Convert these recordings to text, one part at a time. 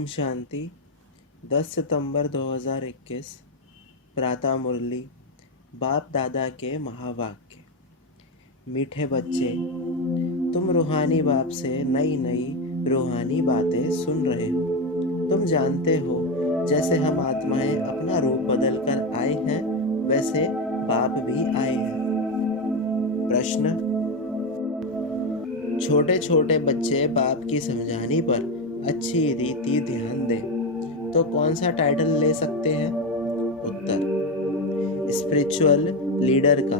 ओम शांति। 10 सितंबर 2021 प्रातः मुरली। बाप दादा के महावाक्य। मीठे बच्चे, तुम रूहानी बाप से नई नई रूहानी बातें सुन रहे हो। तुम जानते हो जैसे हम आत्माएं अपना रूप बदल कर आए हैं, वैसे बाप भी आए हैं। प्रश्न: छोटे छोटे बच्चे बाप की समझानी पर अच्छी रीति ध्यान दें तो कौन सा टाइटल ले सकते हैं? उत्तर: स्पिरिचुअल लीडर का।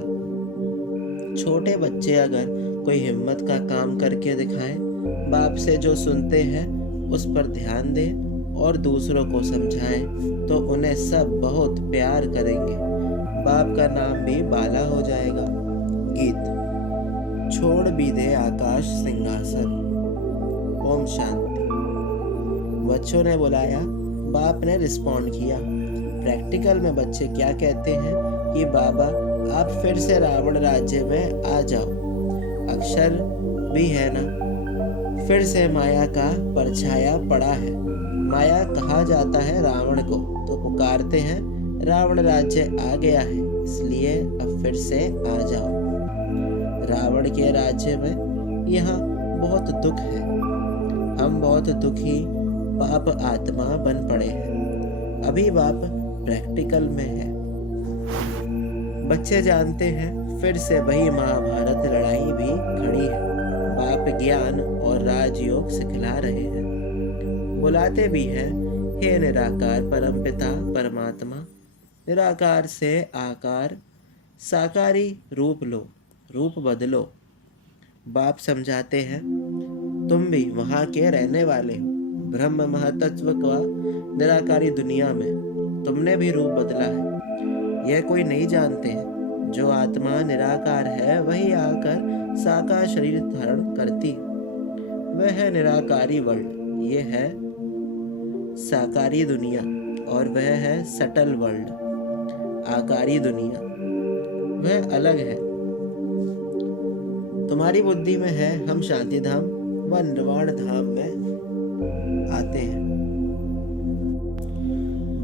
छोटे बच्चे अगर कोई हिम्मत का काम करके दिखाएं, बाप से जो सुनते हैं उस पर ध्यान दें और दूसरों को समझाएं तो उन्हें सब बहुत प्यार करेंगे। बाप का नाम भी बाला हो जाएगा। गीत। छोड़ भी दे आकाश सिंहासन। ओम शांति। बच्चों ने बुलाया, बाप ने रिस्पॉन्ड किया। प्रैक्टिकल में बच्चे क्या कहते हैं कि बाबा आप फिर से रावण राज्य में आ जाओ। अक्षर भी है ना, फिर से माया का परछाया पड़ा है। माया कहा जाता है रावण को, तो पुकारते हैं रावण राज्य आ गया है, इसलिए अब फिर से आ जाओ। रावण के राज्य में यहाँ बहुत दुख है। हम बहुत दुखी बाप आत्मा बन पड़े हैं। अभी बाप प्रैक्टिकल में है। बच्चे जानते हैं फिर से वही महाभारत लड़ाई भी खड़ी है। बाप ज्ञान और राजयोग सिखला रहे हैं। बुलाते भी हैं, हे निराकार परमपिता परमात्मा, निराकार से आकार साकारी रूप लो, रूप बदलो। बाप समझाते हैं, तुम भी वहाँ के रहने वाले हो। ब्रह्म महतत्व का निराकारी दुनिया में तुमने भी रूप बदला है। यह कोई नहीं जानते हैं, जो आत्मा निराकार है वही आकर साकार शरीर धारण करती। वह है निराकारी वर्ल्ड, ये है साकारी दुनिया, और वह है सटल वर्ल्ड, आकारी दुनिया। वह अलग है। तुम्हारी बुद्धि में है हम शांति धाम व निर्वाण धाम में आते हैं।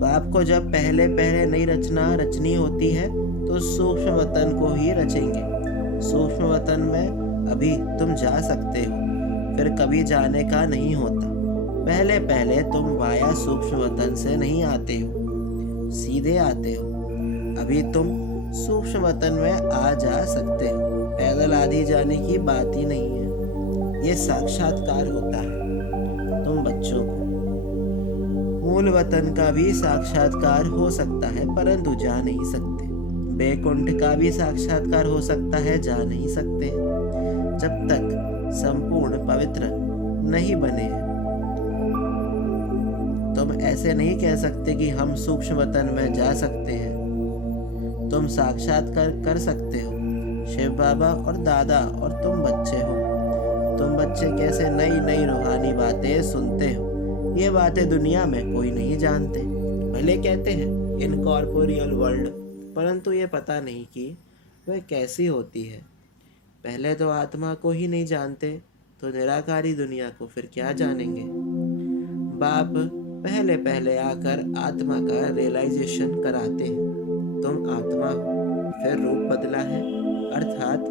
बाप को जब पहले पहले नई रचना रचनी होती है तो सूक्ष्म वतन को ही रचेंगे। सूक्ष्म वतन में अभी तुम जा सकते हो, फिर कभी जाने का नहीं होता। पहले पहले तुम वाया सूक्ष्म वतन से नहीं आते हो, सीधे आते हो। अभी तुम सूक्ष्म वतन में आ जा सकते हो। पैदल आदि जाने की बात ही नहीं है। ये साक्षात्कार होता है तुम बच्चों को। मूल वतन का भी साक्षात्कार हो सकता है, परंतु जा नहीं सकते। बैकुंठ का भी साक्षात्कार हो सकता है, जा नहीं सकते जब तक संपूर्ण पवित्र नहीं बने हैं। तुम ऐसे नहीं कह सकते कि हम सूक्ष्म वतन में जा सकते हैं। तुम साक्षात्कार कर सकते हो। शिव बाबा और दादा और तुम बच्चे हो। तुम बच्चे कैसे नई नई रूहानी बातें सुनते हो, ये बातें दुनिया में कोई नहीं जानते। भले कहते हैं इनकॉर्पोरियल वर्ल्ड, परंतु ये पता नहीं कि वह कैसी होती है। पहले तो आत्मा को ही नहीं जानते तो निराकारी दुनिया को फिर क्या जानेंगे। बाप पहले पहले आकर आत्मा का रियलाइजेशन कराते हैं। तुम आत्मा हो, फिर रूप बदला है, अर्थात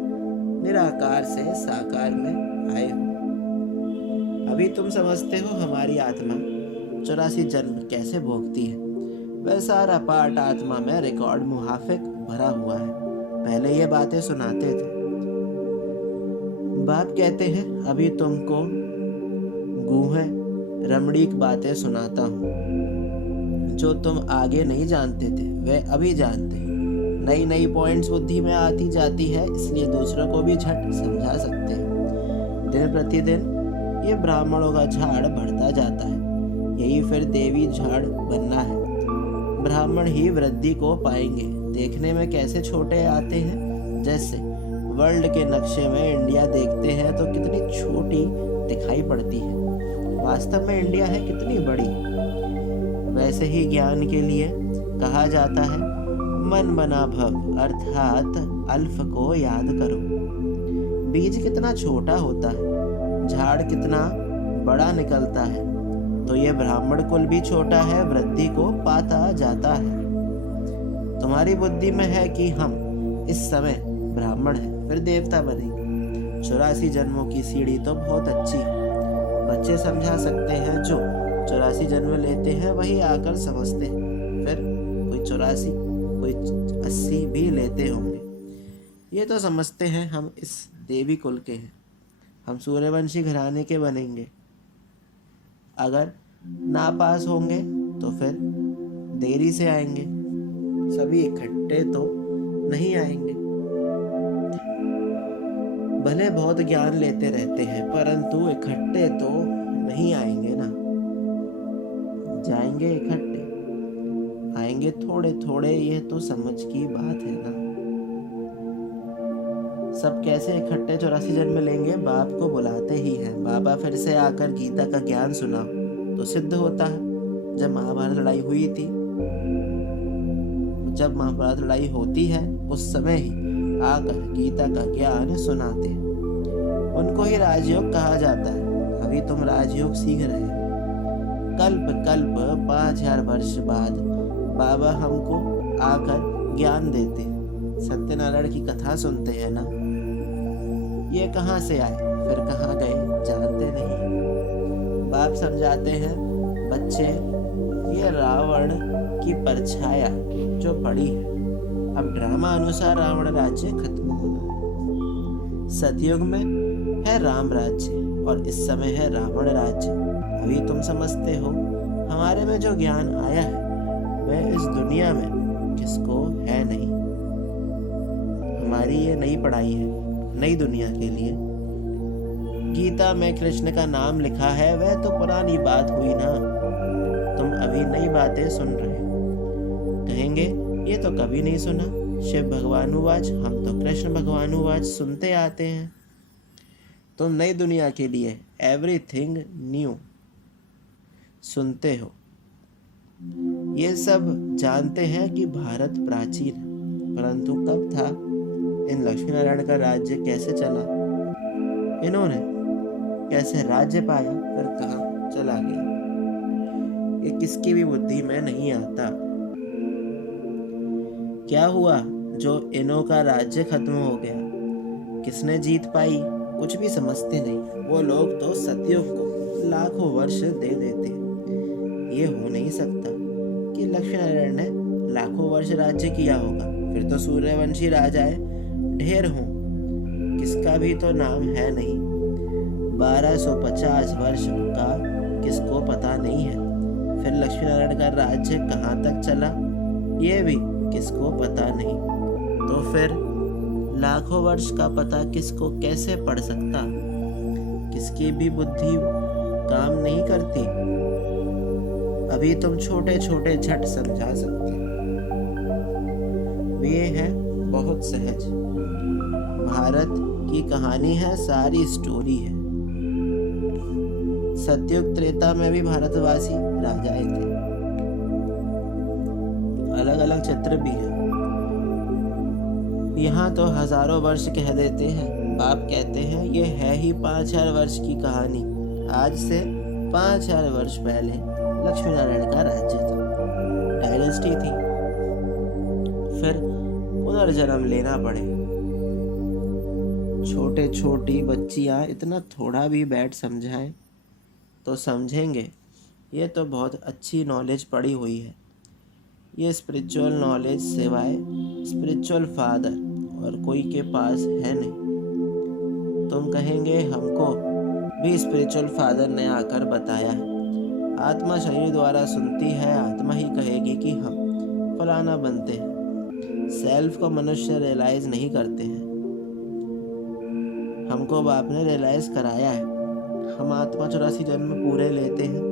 निराकार से साकार में आए हो। अभी तुम समझते हो हमारी आत्मा 84 जन्म कैसे भोगती है। वह सारा पार्ट आत्मा में रिकॉर्ड मुहाफिक भरा हुआ है। पहले ये बातें सुनाते थे। बाप कहते हैं अभी तुमको गूढ़ रमणीक बातें सुनाता हूँ, जो तुम आगे नहीं जानते थे वह अभी जानते हैं। नई नई पॉइंट्स बुद्धि में आती जाती है, इसलिए दूसरों को भी झट समझा सकते हैं। दिन प्रतिदिन ये ब्राह्मणों का झाड़ बढ़ता जाता है। यही फिर देवी झाड़ बनना है। ब्राह्मण ही वृद्धि को पाएंगे। देखने में कैसे छोटे आते हैं, जैसे वर्ल्ड के नक्शे में इंडिया देखते हैं तो कितनी छोटी दिखाई पड़ती है। वास्तव में इंडिया है कितनी बड़ी। वैसे ही ज्ञान के लिए कहा जाता है मन बना भव, अर्थात अल्फ को याद करो। बीज कितना छोटा होता है, झाड़ कितना बड़ा निकलता है। तो ये ब्राह्मण कुल भी छोटा है, वृद्धि को पाता जाता है। तुम्हारी बुद्धि में है कि हम इस समय ब्राह्मण हैं, फिर देवता बनेंगे। 84 जन्मों की सीढ़ी तो बहुत अच्छी है। बच्चे समझा सकते हैं, जो 84 जन्म लेते हैं वही आकर समझते हैं। फिर कोई 84, कोई 80 भी लेते होंगे। ये तो समझते हैं हम इस देवी कुल के हैं, हम सूर्यवंशी घराने के बनेंगे। अगर ना पास होंगे तो फिर देरी से आएंगे, सभी इकट्ठे तो नहीं आएंगे। भले बहुत ज्ञान लेते रहते हैं, परंतु इकट्ठे तो नहीं आएंगे ना। जाएंगे इकट्ठे, आएंगे थोड़े थोड़े, ये तो समझ की बात है ना। सब कैसे इकट्ठे 84 जन्म लेंगे? बाप को बुलाते ही हैं। बाबा फिर से आकर गीता का ज्ञान सुनाओ तो सिद्ध होता है। जब महाभारत लड़ाई हुई थी, जब महाभारत लड़ाई होती है उस समय ही आकर गीता का ज्ञान सुनाते हैं। उनको ही राजयोग कहा जाता है। अभी तुम राजयोग सीख रहे हो। कल्प कल्प 5000 वर्ष बाद बाबा हमको आकर ज्ञान देते हैं। सत्यनारायण की कथा सुनते हैं ना। ये कहाँ से आए फिर कहाँ गए जानते नहीं। बाप समझाते हैं, बच्चे ये रावण की परछाया जो पड़ी है, अब ड्रामा अनुसार रावण राज्य खत्म होना है। सतयुग में है राम राज्य और इस समय है रावण राज्य। अभी तुम समझते हो। हमारे में जो ज्ञान आया है वह इस दुनिया में किसको है नहीं। हमारी ये नई पढ़ाई है, नई दुनिया के लिए। गीता में कृष्ण का नाम लिखा है, वह तो पुरानी बात हुई ना। तुम अभी नई बातें सुन रहे हो। कहेंगे ये तो कभी नहीं सुना। शिव भगवानुवाच, हम तो कृष्ण भगवानुवाच सुनते आते हैं। तुम नई दुनिया के लिए एवरीथिंग न्यू सुनते हो। ये सब जानते हैं कि भारत प्राचीन है, परंतु कब था? इन लक्ष्मी नारायण का राज्य कैसे चला? इन्होंने कैसे राज्य पाया, फिर कहाँ चला गया? ये किसकी भी बुद्धि में नहीं आता। क्या हुआ जो इन्हों का राज्य खत्म हो गया? किसने जीत पाई? कुछ भी समझते नहीं। वो लोग तो सतयुग को लाखों वर्ष दे देते। ये हो नहीं सकता कि लक्ष्मी नारायण ने लाखों वर्ष राज्य किया होगा। फिर तो सूर्यवंशी राजाएं ढेर हों, किसका भी तो नाम है नहीं। 1250 वर्ष का किसको पता नहीं है। फिर लक्ष्मी नारायण का राज्य कहाँ तक चला, ये भी किसको पता नहीं। तो फिर लाखों वर्ष का पता किसको कैसे पड़ सकता? किसकी भी बुद्धि काम नहीं करती। अभी तुम छोटे छोटे झट समझा सकते हो। ये है बहुत सहज। भारत की कहानी है, सारी स्टोरी है। सतयुग त्रेता में भी भारतवासी राजाएं थे। अलग अलग चित्र भी हैं। यहाँ तो हजारों वर्ष कह देते हैं। बाप कहते हैं ये है ही 5000 वर्ष की कहानी। आज से 5000 वर्ष पहले लक्ष्मी नारायण का राज्य था, डायनेस्टी थी। फिर पुनर्जन्म लेना पड़े। छोटे छोटी बच्चियाँ इतना थोड़ा भी बैठ समझाएं तो समझेंगे। ये तो बहुत अच्छी नॉलेज पड़ी हुई है। ये स्पिरिचुअल नॉलेज सिवाय स्पिरिचुअल फादर और कोई के पास है नहीं। तुम कहेंगे हमको भी स्पिरिचुअल फादर ने आकर बताया है। आत्मा शरीर द्वारा सुनती है, आत्मा ही कहेगी कि हम फलाना बनते हैं। सेल्फ को मनुष्य रियलाइज नहीं करते हैं। हमको बाप ने रियलाइज कराया है। हम आत्मा 84 जन्म पूरे लेते हैं।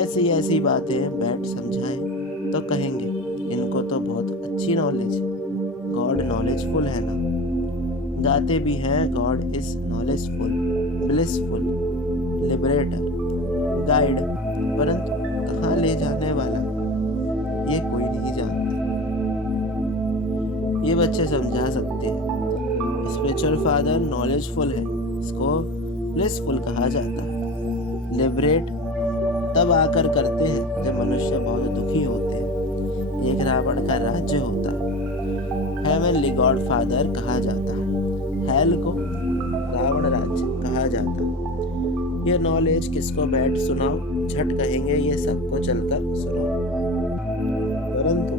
ऐसी ऐसी बातें बैठ समझाएं तो कहेंगे इनको तो बहुत अच्छी नॉलेज है। गॉड नॉलेजफुल है ना। गाते भी हैं, God is knowledgeful, blissful, liberator, guide. परंतु कहाँ ले जाने वाला ये कोई नहीं जानता। ये बच्चे समझा सकते हैं। स्पिरिचुअल फादर नॉलेजफुल है, इसको ब्लिसफुल कहा जाता है। लिबरेट तब आकर करते हैं जब मनुष्य बहुत दुखी होते हैं। एक रावण का राज्य होता है, हेवनली गॉड फादर कहा जाता है, हेल को रावण राज्य कहा जाता है। ये नॉलेज किसको बैठ सुनाओ, झट कहेंगे ये सबको चलकर सुनाओ। परंतु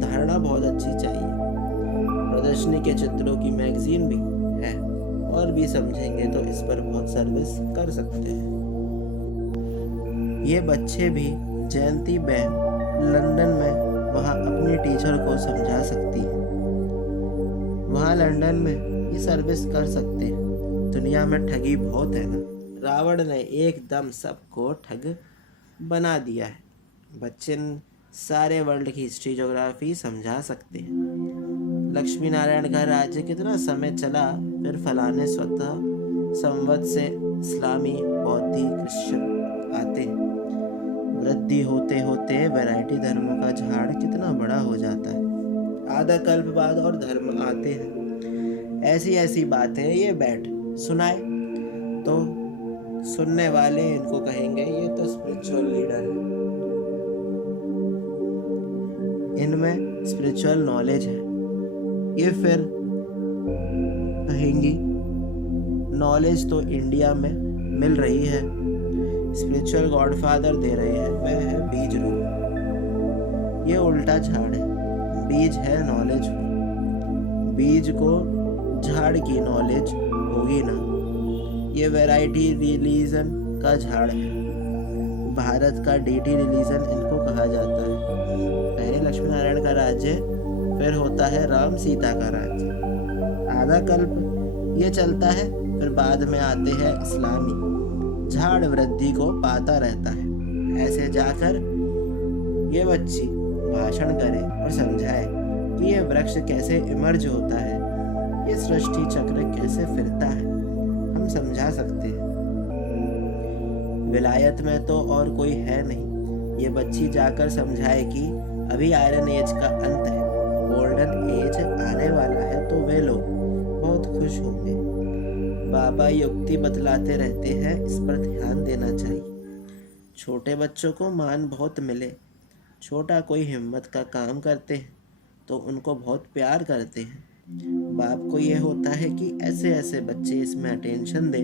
धारणा बहुत अच्छी चाहिए। प्रदर्शनी के चित्रों की मैगजीन भी है, और भी समझेंगे तो इस पर बहुत सर्विस कर सकते हैं। ये बच्चे भी जयंती बहन लंदन में वहाँ अपनी टीचर को समझा सकती है। वहाँ लंदन में ये सर्विस कर सकते हैं। दुनिया में ठगी बहुत है ना, रावण ने एकदम सबको ठग बना दिया है। बच्चे सारे वर्ल्ड की हिस्ट्री ज्योग्राफी समझा सकते हैं। लक्ष्मी नारायण का राज्य कितना समय चला, फिर फलाने स्वतः संवत से इस्लामी बौद्धी क्रिश्चियन आते हैं। वृद्धि होते होते वैरायटी धर्मों का झाड़ कितना बड़ा हो जाता है। आधा कल्प बाद और धर्म आते हैं। ऐसी ऐसी बातें ये बैठ सुनाए तो सुनने वाले इनको कहेंगे ये तो स्पिरिचुअल लीडर है, इनमें स्पिरिचुअल नॉलेज है। ये फिर कहेंगी नॉलेज तो इंडिया में मिल रही है, स्पिरिचुअल गॉडफादर दे रहे हैं, वह है बीज रूप। ये उल्टा झाड़ है, बीज है नॉलेज। बीज को झाड़ की नॉलेज होगी ना। ये वैरायटी रिलीजन का झाड़ है। भारत का डीटी रिलीजन इनको कहा जाता है। पहले लक्ष्मी नारायण का राज्य, फिर होता है राम सीता का राज्य। आधा कल्प ये चलता है, फिर बाद में आते हैं इस्लामी। झाड़ वृद्धि को पाता रहता है। ऐसे जाकर ये बच्ची भाषण करे और समझाए कि ये वृक्ष कैसे इमर्ज होता है, ये सृष्टि चक्र कैसे फिरता है, हम समझा सकते हैं। विलायत में तो और कोई है नहीं। ये बच्ची जाकर समझाए कि अभी आयरन एज का अंत है, गोल्डन एज आने वाला है, तो वे लोग बहुत खुश होंगे। बाबा युक्ति बतलाते रहते हैं, इस पर ध्यान देना चाहिए। छोटे बच्चों को मान बहुत मिले। छोटा कोई हिम्मत का काम करते हैं तो उनको बहुत प्यार करते हैं। बाप को यह होता है कि ऐसे ऐसे बच्चे इसमें अटेंशन दे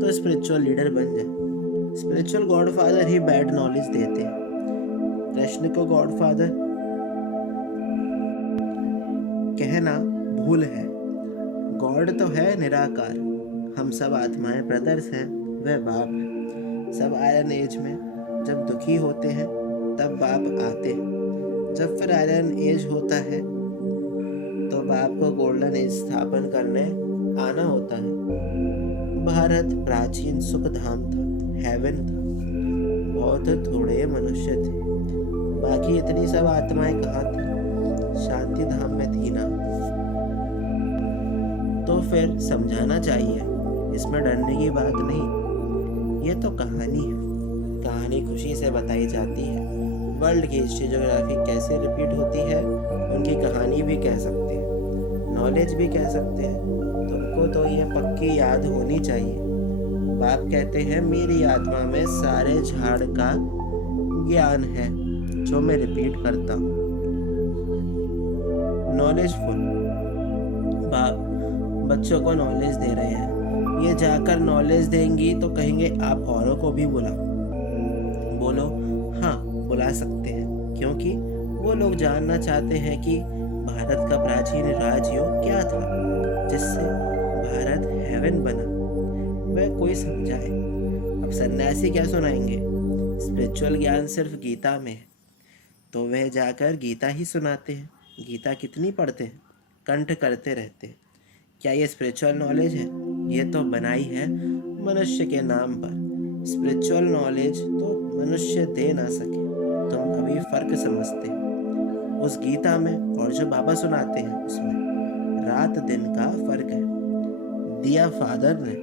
तो स्पिरिचुअल लीडर बन जाए। स्पिरिचुअल गॉडफादर ही बैड नॉलेज देते हैं। कृष्ण को गॉडफादर कहना भूल है। गॉड तो है निराकार, हम सब आत्माएं ब्रदर्स हैं, वह बाप है। सब आयरन एज में जब दुखी होते हैं तब बाप आते हैं। जब फिर आयरन एज होता है तो बाप को गोल्डन एज स्थापन करने आना होता है। भारत प्राचीन सुख धाम था, हेवन था। बहुत थोड़े मनुष्य थे, बाकी इतनी सब आत्माएं कहाँ थी? शांति धाम में थी ना। तो फिर समझाना चाहिए, इसमें डरने की बात नहीं। ये तो कहानी है, कहानी खुशी से बताई जाती है। वर्ल्ड की हिस्ट्री ज्योग्राफी कैसे रिपीट होती है, उनकी कहानी भी कह सकते हैं, नॉलेज भी कह सकते हैं। तुमको तो ये पक्की याद होनी चाहिए। बाप कहते हैं मेरी आत्मा में सारे झाड़ का ज्ञान है जो मैं रिपीट करता हूँ। नॉलेजफुल बाप बच्चों को नॉलेज दे रहे हैं। ये जाकर नॉलेज देंगी तो कहेंगे आप औरों को भी बुलाओ। बोलो हाँ, बुला सकते हैं, क्योंकि वो लोग जानना चाहते हैं कि भारत का प्राचीन राजयोग क्या था जिससे भारत हेवन बना। वह कोई समझाए। अब सन्यासी क्या सुनाएंगे? स्पिरिचुअल ज्ञान सिर्फ गीता में है, तो वह जाकर गीता ही सुनाते हैं। गीता कितनी पढ़ते हैं, कंठ करते रहते हैं। क्या ये स्पिरिचुअल नॉलेज है? ये तो बनाई है मनुष्य के नाम पर। स्पिरिचुअल नॉलेज तो मनुष्य दे ना सके। तुम अभी फर्क समझते हो उस गीता में और जो बाबा सुनाते हैं उसमें। रात दिन का फर्क है। दिया फादर ने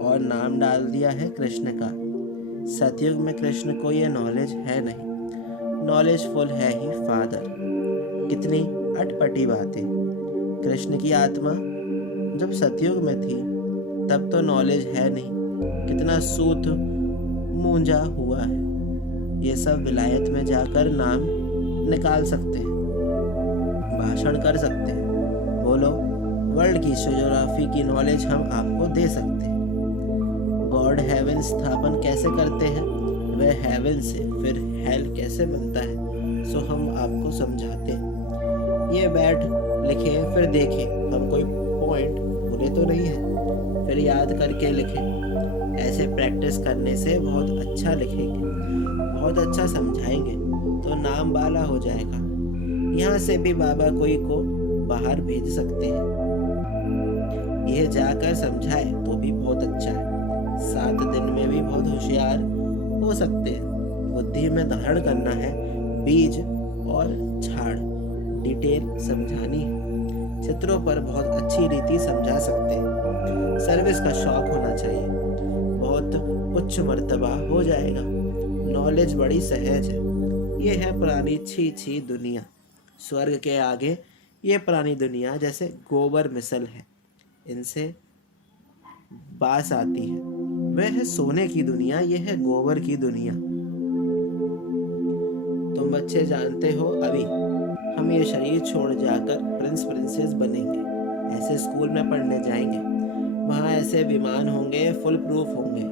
और नाम डाल दिया है कृष्ण का। सतयुग में कृष्ण को ये नॉलेज है नहीं, नॉलेजफुल है ही फादर। कितनी अटपटी बातें। कृष्ण की आत्मा जब सतयुग में थी तब तो नॉलेज है नहीं। कितना सूत मूंझा हुआ है। ये सब विलायत में जाकर नाम निकाल सकते हैं, भाषण कर सकते हैं। बोलो, वर्ल्ड की ज्योग्राफी की नॉलेज हम आपको दे सकते हैं। गॉड हेवन स्थापन कैसे करते हैं, वह हेवन से फिर हेल कैसे बनता है, सो हम आपको समझाते हैं। ये बैठ लिखे फिर देखे, हम कोई पॉइंट भूले तो नहीं है, फिर याद करके लिखे। ऐसे प्रैक्टिस करने से बहुत अच्छा लिखेंगे, बहुत अच्छा समझाएंगे तो नाम वाला हो जाएगा। यहाँ से भी बाबा कोई को बाहर भेज सकते हैं। यह जाकर समझाए तो भी बहुत अच्छा है। 7 दिन में भी बहुत होशियार हो सकते हैं। बुद्धि में धारण करना है, बीज और झाड़ डिटेल समझानी है। चित्रों पर बहुत अच्छी रीति समझा सकते हैं। सर्विस का शौक होना चाहिए, बहुत उच्च मर्तबा हो जाएगा। नॉलेज बड़ी सहज है। ये है पुरानी छी छी दुनिया। स्वर्ग के आगे ये पुरानी दुनिया जैसे गोबर मिसल है, इनसे बास आती है। वह है सोने की दुनिया, यह है गोबर की दुनिया। तुम बच्चे जानते हो, अभी हम ये शरीर छोड़ जाकर प्रिंस प्रिंसेस बनेंगे। ऐसे स्कूल में पढ़ने जाएंगे, वहाँ ऐसे विमान होंगे, फुल प्रूफ होंगे।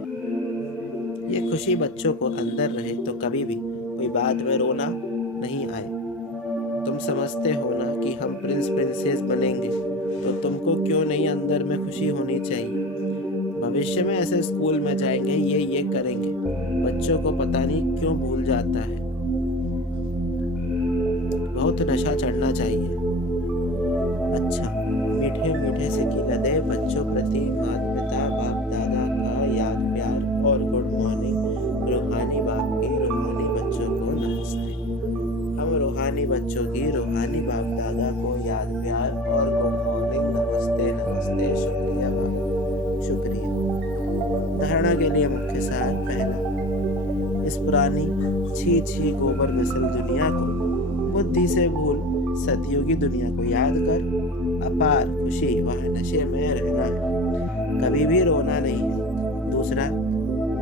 ये खुशी बच्चों को अंदर रहे तो कभी भी कोई बात में रोना नहीं आए। तुम समझते हो ना कि हम प्रिंस प्रिंसेस बनेंगे, तो तुमको क्यों नहीं अंदर में खुशी होनी चाहिए। भविष्य में ऐसे स्कूल में जाएंगे, ये करेंगे। बच्चों को पता नहीं क्यों भूल जाता है। बहुत नशा चढ़ना चाहिए। अच्छा, मीठे मीठे से कीला दे बच्चों प्रति माता पिता बाप दादा का याद प्यार और गुड मॉर्निंग। रूहानी बाप की रूहानी बच्चों को नमस्ते। हम रूहानी बच्चों की रूहानी बाप दादा को याद प्यार और गुड मॉर्निंग, नमस्ते नमस्ते, शुक्रिया बाप, शुक्रिया। धारणा के लिए मुख्य सार पहला, इस पुरानी छी छी गोबर मिसल दुनिया को बुद्धि से भूल सदियों की दुनिया को याद कर अपार खुशी व नशे में रहना है, कभी भी रोना नहीं है। दूसरा,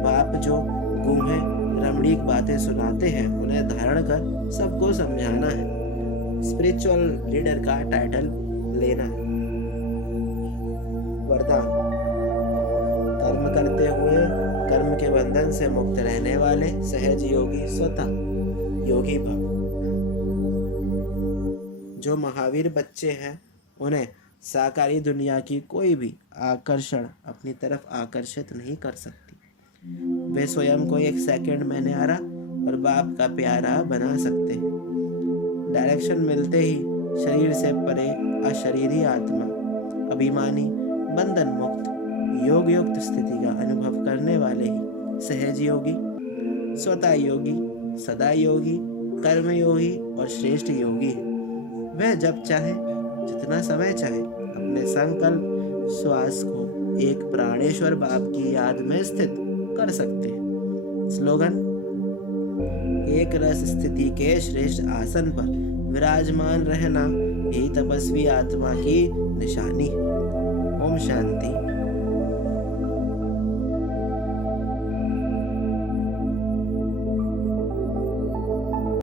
बाप जो गूंगे रमणीक बातें सुनाते हैं उन्हें धारण कर सबको समझाना है। स्पिरिचुअल लीडर का टाइटल लेना है। वरदान, कर्म करते हुए कर्म के बंधन से मुक्त रहने वाले सहज योगी स्वतः योगी भव। जो महावीर बच्चे हैं उन्हें साकारी दुनिया की कोई भी आकर्षण अपनी तरफ आकर्षित नहीं कर सकती। वे स्वयं को एक सेकंड में न्यारा और बाप का प्यारा बना सकते हैं। डायरेक्शन मिलते ही शरीर से परे अशरीरी आत्मा, अभिमानी, बंधन मुक्त, योग युक्त स्थिति का अनुभव करने वाले ही सहज योगी, स्वतः योगी, सदा योगी, कर्म योगी और श्रेष्ठ योगी है। वह जब चाहे, जितना समय चाहे, अपने संकल्प श्वास को एक प्राणेश्वर बाप की याद में स्थित कर सकते हैं। स्लोगन, एक रस स्थिति के श्रेष्ठ आसन पर विराजमान रहना यही तपस्वी आत्मा की निशानी है। ओम शांति।